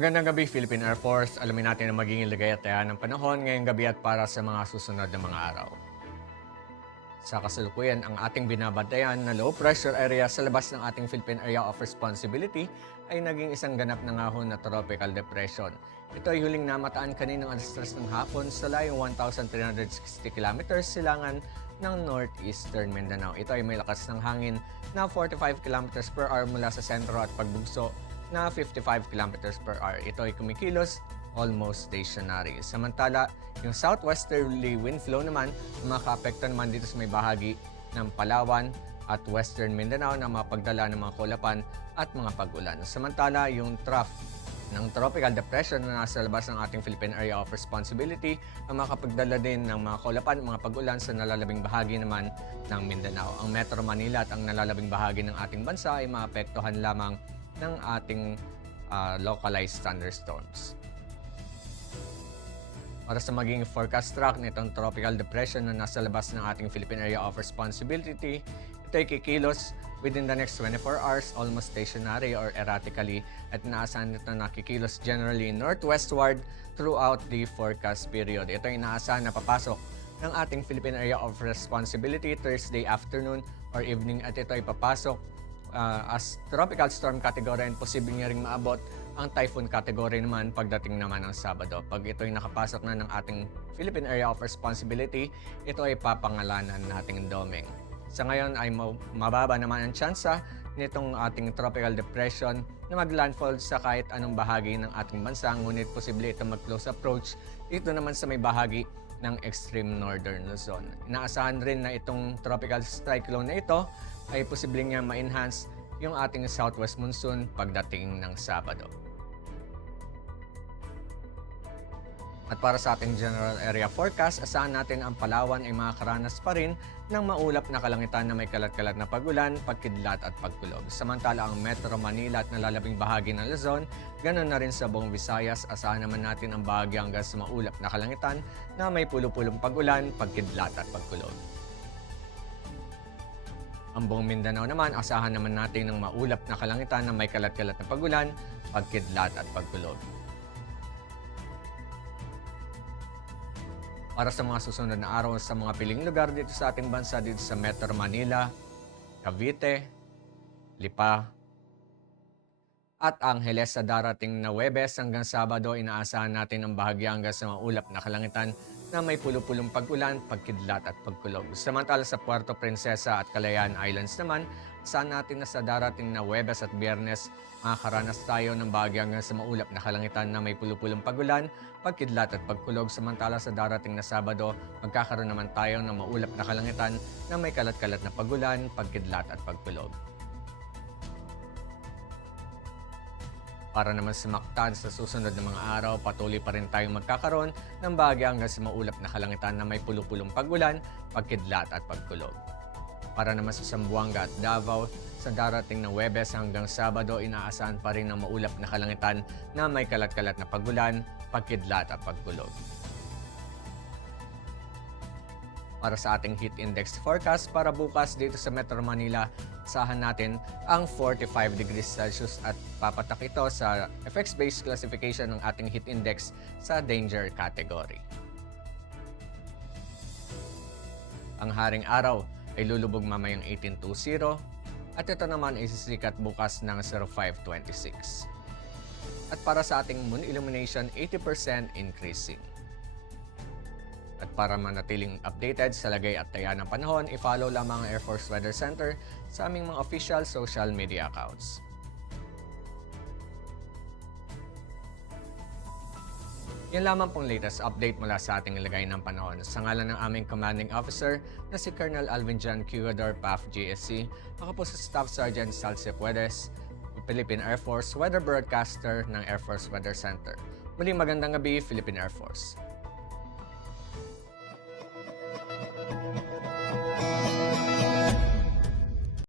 Magandang gabi, Philippine Air Force. Alamin natin ang magiging ligaya ng panahon ngayong gabi at para sa mga susunod na mga araw. Sa kasalukuyan, ang ating binabantayan na low pressure area sa labas ng ating Philippine Area of Responsibility ay naging isang ganap na ngahon na tropical depression. Ito ay huling namataan kaninang alas 3 ng hapon sa layong 1,360 kilometers silangan ng northeastern Mindanao. Ito ay may lakas ng hangin na 45 kilometers per hour mula sa sentro at pagbugso na 55 kilometers per hour. Ito ay kumikilos almost stationary. Samantala, yung southwesterly wind flow naman, makaka-apekto naman dito sa may bahagi ng Palawan at Western Mindanao na mapagdala ng mga kulapan at mga pag-ulan. Samantala, yung trough ng tropical depression na nasa labas ng ating Philippine Area of Responsibility ang makapagdala din ng mga kulapan at mga pag-ulan sa nalalabing bahagi naman ng Mindanao. Ang Metro Manila at ang nalalabing bahagi ng ating bansa ay maapektuhan lamang ng ating localized thunderstorms. Para sa maging forecast track nitong tropical depression na nasa labas ng ating Philippine Area of Responsibility, ito ay kikilos within the next 24 hours, almost stationary or erratically, at inaasahan nito na kikilos generally northwestward throughout the forecast period. Ito ay inaasahan na papasok ng ating Philippine Area of Responsibility Thursday afternoon or evening at ito ay papasok as tropical storm category and posibleng niya ring maabot ang typhoon category naman pagdating naman ng Sabado. Pag ito ay nakapasok na ng ating Philippine Area of Responsibility, ito ay papangalanan nating Domeng. Sa ngayon ay mababa naman ang tsansa nitong ating tropical depression na maglandfall sa kahit anong bahagi ng ating bansa, ngunit posible ito mag-close approach dito naman sa may bahagi ng extreme northern Luzon. Inaasahan rin na itong tropical cyclone na ito ay posibleng nga ma-enhance yung ating southwest monsoon pagdating ng Sabado. At para sa ating general area forecast, asahan natin ang Palawan ay makakaranas pa rin ng maulap na kalangitan na may kalat-kalat na pagulan, pagkidlat at pagkulog. Samantala ang Metro Manila at nalalabing bahagi ng Luzon, ganoon na rin sa buong Visayas, asahan naman natin ang bahagi hanggang sa maulap na kalangitan na may pulo-pulong pagulan, pagkidlat at pagkulog. Ang buong Mindanao naman, asahan naman natin ng maulap na kalangitan na may kalat-kalat na pagulan, pagkidlat at pagkulog. Para sa mga susunod na araw sa mga piling lugar dito sa ating bansa, dito sa Metro Manila, Cavite, Lipa, at Angeles sa darating na Huwebes hanggang Sabado, inaasahan natin ang bahagya hanggang sa maulap na kalangitan na may pulo-pulong pag-ulan, pagkidlat at pagkulog. Samantala sa Puerto Princesa at Kalayaan Islands naman, saan natin na sa darating na Huwebes at Biyernes, makakaranas tayo ng bahagya hanggang sa maulap na kalangitan na may pulo-pulong pag-ulan, pagkidlat at pagkulog. Samantala sa darating na Sabado, magkakaroon naman tayo ng maulap na kalangitan na may kalat-kalat na pagulan, pagkidlat at pagkulog. Para naman sa Mactan, sa susunod na mga araw, patuloy pa rin tayong magkakaroon ng bahagya hanggang sa maulap na kalangitan na may pulo-pulong pagulan, pagkidlat at pagkulog. Para naman sa Zamboanga at Davao, sa darating na Huwebes hanggang Sabado, inaasahan pa rin ng maulap na kalangitan na may kalat-kalat na pagulan, pagkidlat at pagkulog. Para sa ating heat index forecast para bukas dito sa Metro Manila, asahan natin ang 45 degrees Celsius at papatak ito sa effects-based classification ng ating heat index sa danger category. Ang haring araw ay lulubog mamayang 18:20 at ito naman ay sisikat bukas ng 05:26. At para sa ating moon illumination, 80% increasing. At para manatiling updated sa lagay at taya ng panahon, i-follow lamang ang Air Force Weather Center sa aming mga official social media accounts. Yan lamang pong latest update mula sa ating lagay ng panahon. Sa ngalan ng aming commanding officer na si Colonel Alvin John Cuador, PAF GSC, ako po si Staff Sergeant Salce Puedes, Philippine Air Force Weather Broadcaster ng Air Force Weather Center. Muling magandang gabi, Philippine Air Force.